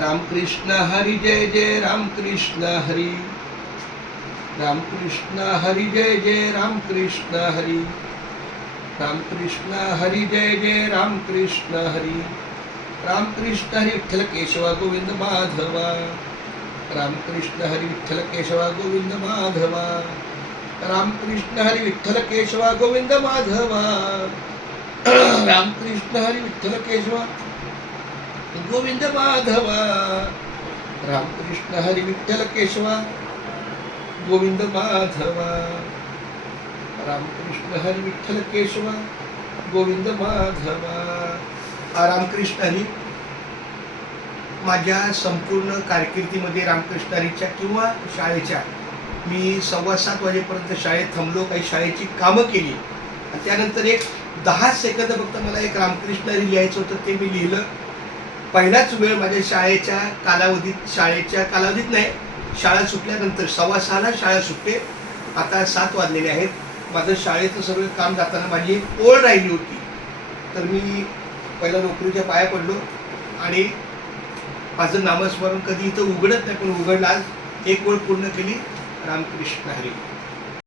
रामकृष्ण हरी जय जय रामकृष्ण हरी. रामकृष्ण हरी जय जय रामकृष्ण हरी. रामकृष्ण हरी जय जय रामकृष्ण हरी. रामकृष्ण हरी विठ्ठल केशवा गोविंद माधवा. रामकृष्ण हरी विठ्ठल केशवा गोविंद माधवा. रामकृष्ण हरी विठ्ठल केशवा गोविंद माधवा. रामकृष्ण हरी विठ्ठल केशवा गोविंद माधवा. रामकृष्ण हरी विठ्ठल केशवा गोविंद माधवा. रामकृष्ण हरी विठ्ठल केशवा गोविंद माधवा. रामकृष्ण हरी. माझ्या संपूर्ण कारकिर्दीमध्ये रामकृष्ण हरीच्या किंवा शाळेच्या मी 7:15 वाजेपर्यंत शाळेत थांबलो, काही शाळेची कामं केली आणि त्यानंतर एक 10 सेकंद फक्त मला एक रामकृष्ण हरी लिहायचं होतं, ते मी लिहिलं. पहिलाच वेळ माझ्या शाळेच्या कालावधीत नाही, शाळा सुटल्यानंतर 6:15ला शाळा सुटते. आता 7 वाजलेले आहेत. माझं शाळेचं सगळं काम जाताना माझी एक ओळ राहिली होती, तर मी पहिला नोकरीच्या पाया पडलो आणि माझं नामस्मरण कधी इथं उघडत नाही, पण उघडलं आज. एक ओळ पूर्ण केली. रामकृष्ण हरी.